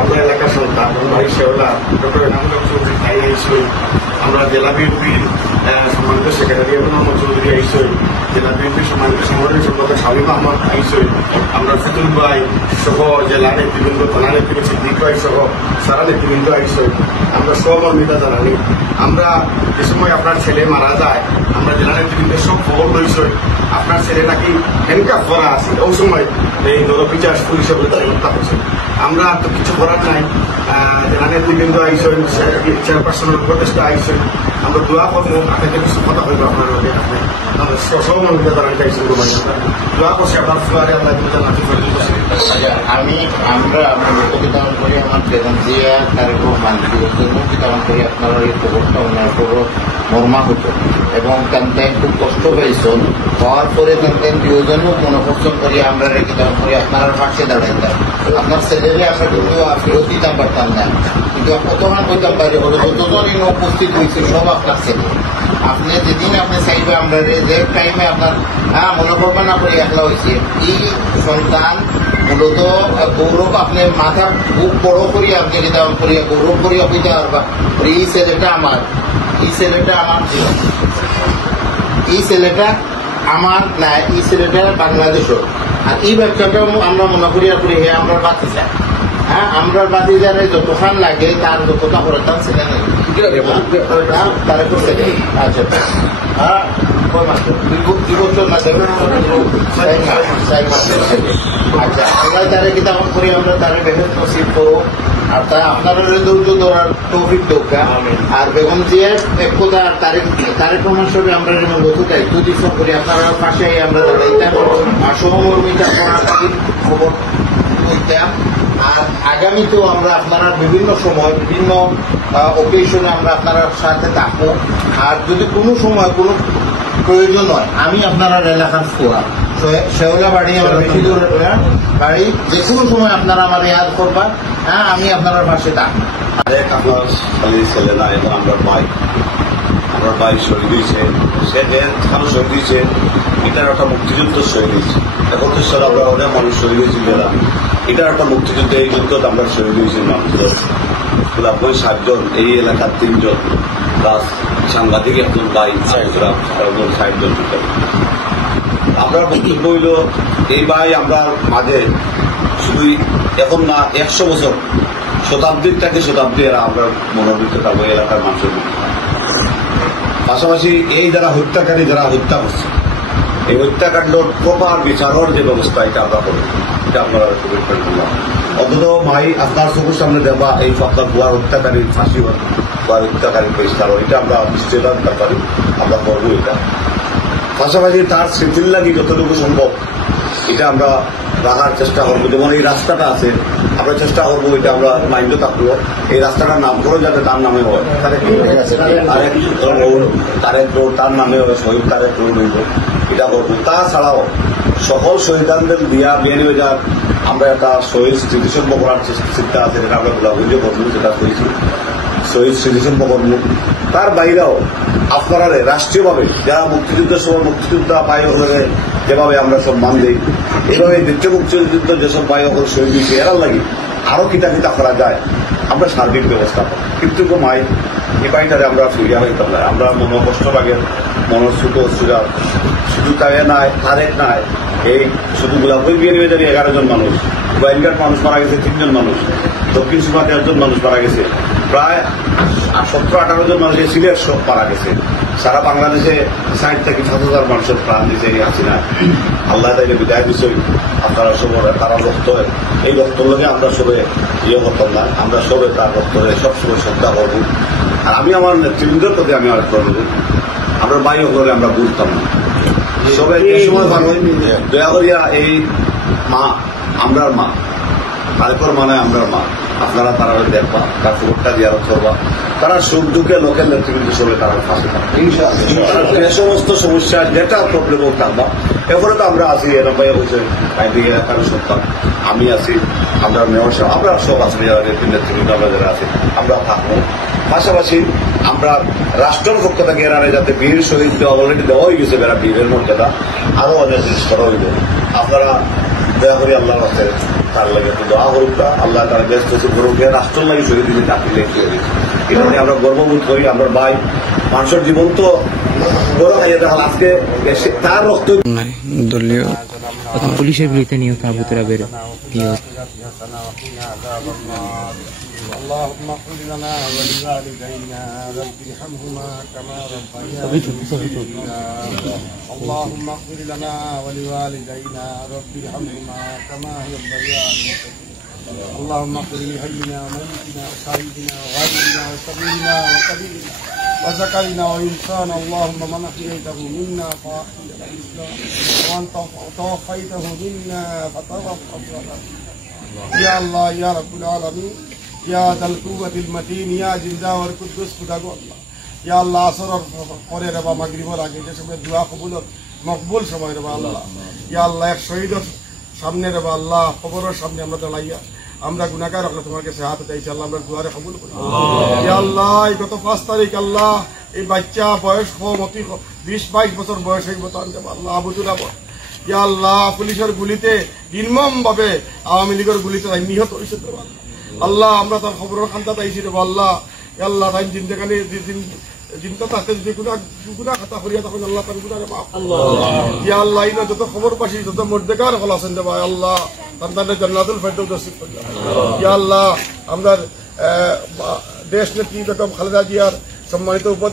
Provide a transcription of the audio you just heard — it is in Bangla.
আমরা এলাকার সন্তান ভাই শেওলা ডক্টর এনামুল চৌধুরী ভাই আইসই, আমরা জেলা বিএনপির সম্মানিত সেক্রেটারি মোহাম্মদ চৌধুরী আইসই, জেলা বিএনপির সম্মানিত সংগঠন সম্পাদক শামীম আহমদ আইসই, আমরা ফিতুল ভাই সহ জেলা নেতৃবৃন্দ, থানা নেতৃবৃন্দ সিদ্দিক ভাই সহ সারা নেতৃবৃন্দ আইসই। আমরা সহমর্মিতা জানানি। আমরা যে সময় আপনার ছেলে মারা যায়, আমরা জেলা নেতৃবৃন্দের সব খবর লইসই। আপনার ছেলে নাকি হ্যান্ডকাপ করা আছে, ওই সময় এই দলপিচার পুলিশে বলে তারা হত্যা করছে। আমরা তো কিছু করার নাই। জেলা নেতৃবৃন্দ আইসই, চেয়ারপারসনের উপদেষ্টা আইসই। আমরা দোয়া করবো, আপনাকে কিছু কথা হইব আপনার লগে, আপনার সহমর্মিতা জানাতে আইসি। দোয়া করছি আপনার ফুয়ারে আল্লাহ নাতি আমরা বিতরণ করি আমার বেগম জিয়া তারেক রহমানদের জন্য বিতরণ করি। আপনারা এই খবরটা ওনার খবর মর্মাহত এবং তান্তেন খুব কষ্ট পেয়েছেন। হওয়ার পরে তান্তেন দুজনও মনোপর্ষণ করি আমরা বিতরণ করি আপনার পাশে দাঁড়াইতাম। আপনার ছেলেরে আশা করলেও ফেরত দিতাম পারতাম না, কিন্তু কতক্ষণ করতাম পারি হলো যতজনই উপস্থিত হয়েছে সব আপনার ছেলে। আপনি যেদিন আপনি চাইবে আমরা যে টাইমে আপনার মনে করবেন না করে একলা হয়েছে। এই সন্তান মূলত গৌরব আপনি মাথা বুক বড় করিয়া আপনি বিতরণ করিয়া গৌরব করিয়া বুঝতে পারবা এই ছেলেটা আমার, এই ছেলেটা আমার ছিল, এই ছেলেটা আমার না, এই ছেলেটা বাংলাদেশের। আর এই ব্যবসাটাও আমরা মনে করিয়া করি হে আমরা বাতি চাই। আমরা বাতি জানে যতক্ষণ লাগে তার যতটা করতাম ছেলে নেই তারা করতে আচ্ছা আচ্ছা আমরা তারা কি তেমন করি আমরা তারা বেহেদ নসিব করো। আর তারা আপনারা ধৈর্য ধরার তৌফিক দৌকা। আর বেগম জিয়ার এক কথা তারেক রহমান সাহেব আমরা যেমন গত দায়িত্ব দিচ্ছ করি আপনারা পাশে আমরা দাঁড়াইতাম আর সহমর্মিতা করাকালীন খবর বলতাম। আর আগামীতেও আমরা আপনারা বিভিন্ন সময় বিভিন্ন অকেশনে আমরা আপনারা সাথে থাকবো। আর যদি কোনো সময় কোনো প্রয়োজন হয় আমি আপনারা এলাকার ফোয়া শেওলা বাড়ি আমার বেশি দূরে বাড়ি, যে কোনো সময় আপনারা আমার ইয়াদ করবা। আমি আপনার পাশে থাকবো। আপনার ছেলে না, এখন আমরা ভাই শহীদ হয়েছে, সে কেন শহীদ হয়েছে, এটার একটা মুক্তিযুদ্ধ শহীদ হয়েছে। 31 সালে আমরা অনেক মানুষ শহীদ হয়েছি, এটার একটা মুক্তিযুদ্ধ। এই যুদ্ধ আমরা শহীদ হয়েছি মানুষদের 7 জন, এই এলাকার 3 জন প্লাস সাংবাদিক একজন ভাই 60 জন। আমরা বক্তব্য হইল এই ভাই আমরা মাঝে শুধু এখন না 100 বছর শতাব্দীর থেকে শতাব্দী এরা আমরা মনোনীত থাকবো এলাকার মানুষের। পাশাপাশি এই যারা হত্যাকারী যারা হত্যা করছে, এই হত্যাকাণ্ডর প্রপার বিচারের যে ব্যবস্থা এটা আমরা করবো, এটা আপনারা কমিটমেন্ট করলাম। অন্তত ভাই আপনার চোখের সামনে দেবা এই আপনার বুয়ার হত্যাকারীর ফাঁসি বুয়ার হত্যাকারীর পরিষ্কার এটা আমরা নিশ্চয়তা পারি, আমরা করবো এটা। পাশাপাশি তার স্মৃতির লাগি যতটুকু সম্ভব এটা আমরা রাখার চেষ্টা করবো। যেমন এই রাস্তাটা আছে আমরা চেষ্টা করবো এটা আমরা মাইন্ডও থাকবো এই রাস্তাটার নামকরণ যাতে তার নামে হয়, তারেক রোড তার নামে হবে, শহীদ তারেক রোড হইব, এটা করবো। তাছাড়াও সকল শহীদানদের দিয়া বিয়ানীবাজার আমরা একটা শহীদ স্মৃতিসৌধ করার চিন্তা আছে, যেটা আমরা গোলাগুলিও করবো, সেটা করেছি শহীদ স্মৃতিসৌধ করবো। তার বাইরেও আপনারা রাষ্ট্রীয়ভাবে যারা মুক্তিযুদ্ধের সময় মুক্তিযোদ্ধা ভাই হলে যেভাবে আমরা সম্মান দিই, এইভাবে দ্বিতীয় মুক্তিযুদ্ধ যেসব ভাই হল শহীদ হয়েছে এরা লাগে আরো কিতা করা যায় আমরা সার্বিক ব্যবস্থা করি। কিন্তু মাই এই বাড়িটারে আমরা ফিরিয়া হইতাম না, আমরা মনে কষ্ট লাগে, মনের ছোট সুজার শুধু তাই নাই, তারেক নাই, এই শুধু গোলাপই বিয়ে নিয়ে যাবে 11 জন মানুষ, গোয়েন্দার মানুষ মারা গেছে 3 জন মানুষ, দক্ষিণ সীমাতে 1 জন মানুষ মারা গেছে, প্রায় 17-18 জন মানুষের সিলেট সব মারা গেছে। সারা বাংলাদেশে 60 থেকে 7000 মানুষের প্রাণ দিয়েছে এই হাসিনা। আল্লাহ তাইলে বিদায় দিচ্ছই আপনারা সব তারা রক্ত, এই রক্তর লোকে আমরা সবে ইয়ে করতাম না, আমরা সবে তার রক্তরে সবসময় শ্রদ্ধা করবো। আর আমি আমার নেতৃবৃন্দের প্রতি আমি আর করবো, আমরা বাইরে করে আমরা বুঝতাম না সবাই এই সময় ভালো দয়া করিয়া এই মা আমরার মা তারপর মানে আমরার মা আপনারা তারা দেখবা, তার খবরটা জিয়ারত করবা, তারা সুখ দুঃখে লোকের নেতৃবৃন্দ সবাই তারা পাশে থাকবে। যে সমস্ত সমস্যা যেটা প্রবলেম থাকবা এরপরে তো আমরা আছি, এরা ভাইয়া বলছে এলাকার সন্তান আমি আছি, আমরা মেয়র সাহেব, আমরা সব আছি নেতৃবৃন্দ, আমরা যারা আছি আমরা থাকবো। পাশাপাশি আমরা রাষ্ট্রের পক্ষ থেকে এরারে যাতে বীর শহীদ অলরেডি দেওয়া হয়ে গেছে, বেড়া বীরের মর্যাদা আরো অনেক জিনিস করা হইল। আপনারা দয়া করি আল্লাহর কাছে তার লাগে একটু দোয়া করুক, আল্লাহ তার ব্যস্ত করুক, রাষ্ট্রের লাগে শহীদ দিলে চাকরি লেখি হয়ে গেছে। এটা নিয়ে আমরা গর্ববোধ করি। আমরা ভাই মানুষের জীবন তো বড় খাইয়ে দেখাল, আজকে তার রক্ত দলীয় পুলিশের বিরুদ্ধে নিয়োগ আবুতরা বের নিয়োগ اللهم اغفر لنا ولوالدينا رب ارحمهما كما ربيانا صغيرا. اللهم اغفر لنا ولوالدينا رب ارحمهما كما ربيانا صغيرا. اللهم اغفر لحينا وميتنا وشهيدنا وغائبنا وصغيرنا وكبيرنا وذكرنا وانسانا. اللهم من احييته منا فاحيي الاسلام ومن توفيته منا فتوفى. يا الله يا رب العالمين يا ذا القوة المتين يا জিন্দা ওয়ার কুদ্দুস খুদাগো আল্লাহ। ইয়া আল্লাহ আসরের পরে রে বা মাগরিবের আগে যে সময় দোয়া কবুল মকবুল সময় রে বা আল্লাহ। ইয়া আল্লাহ এক শহীদের সামনে রে বা আল্লাহ কবরের সামনে আমরা দাঁড়াইয়া আমরা গুনাহগার রাখলে তোমার কাছে হাত উঠাইছি আল্লাহ, আমরা দুয়ারে কবুল করি। ইয়া আল্লাহ এই গত 5 তারিখ আল্লাহ এই বাচ্চা বয়স কম অতি 20-22 বছর বয়স হইব তার দেব আল্লাহ আবুদুল আবদ। ইয়া আল্লাহ পুলিশের গুলিতে নির্মম ভাবে আওয়ামী লীগের গুলিতে নিহত হয়েছে দেব আল্লাহ। আমরা তার খবরের খান্তা তাইছি দেব আল্লাহ। আল্লাহ তাই জিন্দেগানি দিনটা তাকে যদি গুনা খাতা করিয়া তখন আল্লাহ তার গুনারে মাফ আল্লাহ। ইয়া আল্লাহ ইনা যত খবর পাশি যত মর্দেকার হল আছেন দেব আল্লাহ তার জান্নাতুল ফেরদৌস নসিব করিয়া। ইয়া আল্লাহ আমরা দেশ নেত্রী বেগম খালেদা জিয়ার সম্মানিত